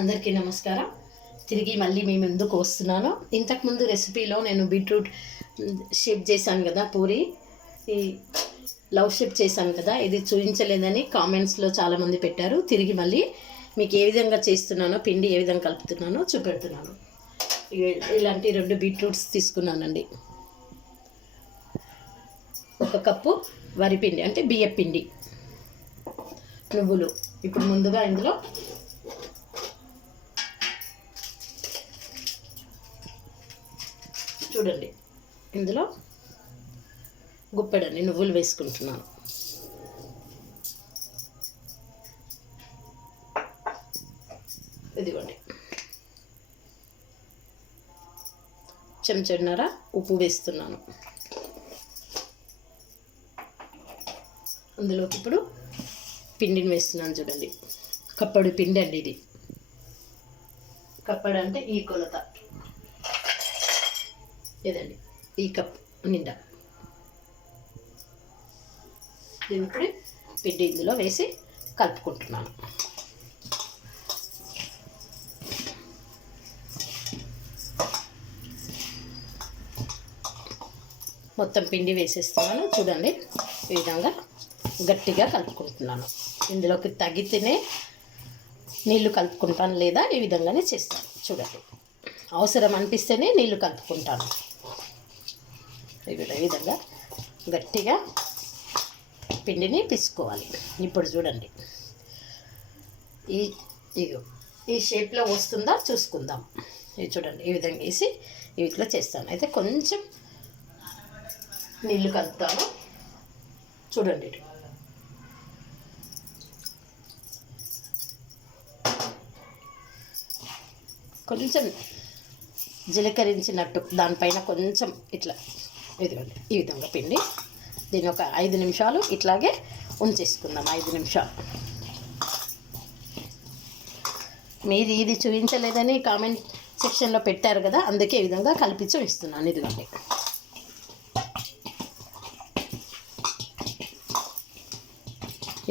అందరికీ నమస్కారం. తిరిగి మళ్ళీ మీ ముందుకు వస్తున్నాను. ఇంతకుముందు రెసిపీలో నేను బీట్రూట్ షేప్ చేశాను కదా, పూరి ఈ లవ్ షేప్ చేశాను కదా, ఇది చూపించలేదని కామెంట్స్లో చాలామంది పెట్టారు. తిరిగి మళ్ళీ మీకు ఏ విధంగా చేస్తున్నానో, పిండి ఏ విధంగా కలుపుతున్నానో చూపెడుతున్నాను. ఇలాంటి 2 బీట్రూట్స్ తీసుకున్నానండి. 1 కప్పు వరిపిండి అంటే బియ్యం పిండి, నువ్వులు. ఇప్పుడు ముందుగా ఇందులో చూడండి, ఇందులో గుప్పెడన్ని నువ్వులు వేసుకుంటున్నాను. ఇదిగోండి, చెంచాన్నర ఉప్పు వేస్తున్నాను. అందులోకి ఇప్పుడు పిండిని వేస్తున్నాను. చూడండి, కప్పడు పిండి అండి ఇది. కప్పడు అంటే ఈ కొలత, ఇదండి ఈ కప్ నిండా. నేను ఇప్పుడు పిండి ఇందులో వేసి కలుపుకుంటున్నాను. మొత్తం పిండి వేసేస్తున్నాను. చూడండి, ఈ విధంగా గట్టిగా కలుపుకుంటున్నాను. ఇందులోకి తగ్గితేనే నీళ్లు కలుపుకుంటాను, లేదా ఈ విధంగానే చేస్తాను. చూడండి, అవసరం అనిపిస్తేనే నీళ్లు కలుపుకుంటాను. ఈ విధంగా గట్టిగా పిండిని పిసుకోవాలి. ఇప్పుడు చూడండి, ఈ షేప్లో వస్తుందా చూసుకుందాం. ఇది చూడండి, ఈ విధంగా వేసి ఇట్లా చేస్తాను. అయితే కొంచెం నీళ్లు కలుపుతాను. చూడండి, కొంచెం జీలకరించినట్టు దానిపైన కొంచెం ఇట్లా, ఇదిగోండి ఈ విధంగా పిండి. దీన్ని ఒక 5 నిమిషాలు ఇట్లాగే ఉంచేసుకుందాం. 5 నిమిషాలు. మీరు ఇది చూపించలేదని కామెంట్ సెక్షన్లో పెట్టారు కదా, అందుకే ఈ విధంగా కలిపి చూపిస్తున్నాను. ఇదిగోండి,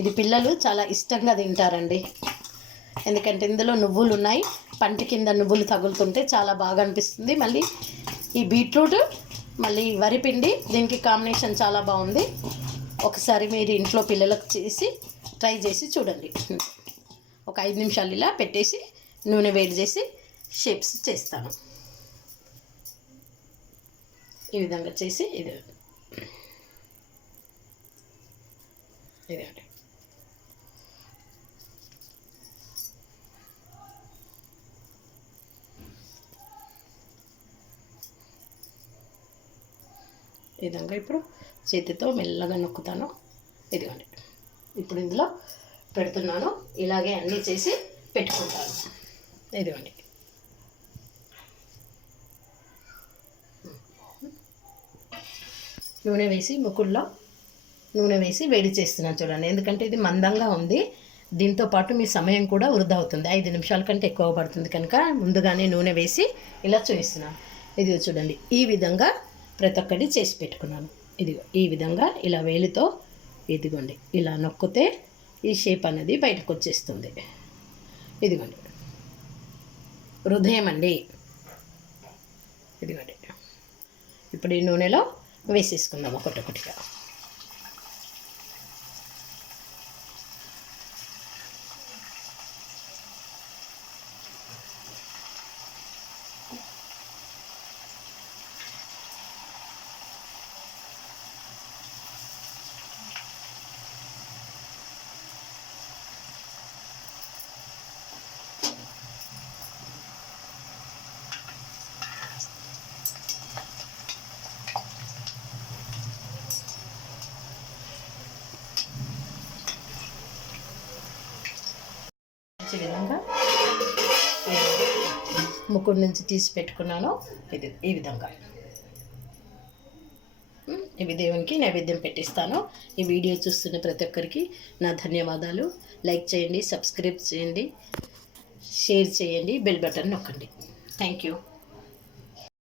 ఇది పిల్లలు చాలా ఇష్టంగా తింటారండి. ఎందుకంటే ఇందులో నువ్వులు ఉన్నాయి, పంటి కింద నువ్వులు తగులుతుంటే చాలా బాగా అనిపిస్తుంది. మళ్ళీ ఈ బీట్రూట్, మళ్ళీ వరిపిండి, దీనికి కాంబినేషన్ చాలా బాగుంది. ఒకసారి మీరు ఇంట్లో పిల్లలకు చేసి ట్రై చేసి చూడండి. ఒక 5 నిమిషాలు ఇలా పెట్టేసి నూనె వేడి చేసి షేప్స్ చేస్తాను. ఈ విధంగా చేసి ఇదండి ఈ విధంగా ఇప్పుడు చేతితో మెల్లగా నొక్కుతాను. ఇదిగోండి, ఇప్పుడు ఇందులో పెడుతున్నాను. ఇలాగే అన్నీ చేసి పెట్టుకుంటాను. ఇదిగోండి, నూనె వేసి ముకుల్లో నూనె వేసి వేడి చేస్తున్నాను. చూడండి, ఎందుకంటే ఇది మందంగా ఉంది. దీంతో పాటు మీ సమయం కూడా వృధా అవుతుంది. 5 నిమిషాల కంటే ఎక్కువ పడుతుంది కనుక ముందుగానే నూనె వేసి ఇలా చూపిస్తున్నాను. ఇది చూడండి, ఈ విధంగా ప్రతి ఒక్కటి చేసి పెట్టుకున్నాను. ఇదిగో ఈ విధంగా ఇలా వేలితో ఇదిగోండి ఇలా నొక్కితే ఈ షేప్ అనేది బయటకు వచ్చేస్తుంది. ఇదిగోండి, హృదయం అండి. ఇదిగోండి, ఇప్పుడు ఈ నూనెలో వేసేసుకుందాం ఒకటొకటిగా. విధంగా ముక్కుడు నుంచి తీసి పెట్టుకున్నాను. ఇది ఈ విధంగా ఇవి దేవునికి నైవేద్యం పెట్టిస్తాను. ఈ వీడియో చూస్తున్న ప్రతి ఒక్కరికి నా ధన్యవాదాలు. లైక్ చేయండి, సబ్స్క్రైబ్ చేయండి, షేర్ చేయండి, బెల్ బటన్ నొక్కండి. Thank you.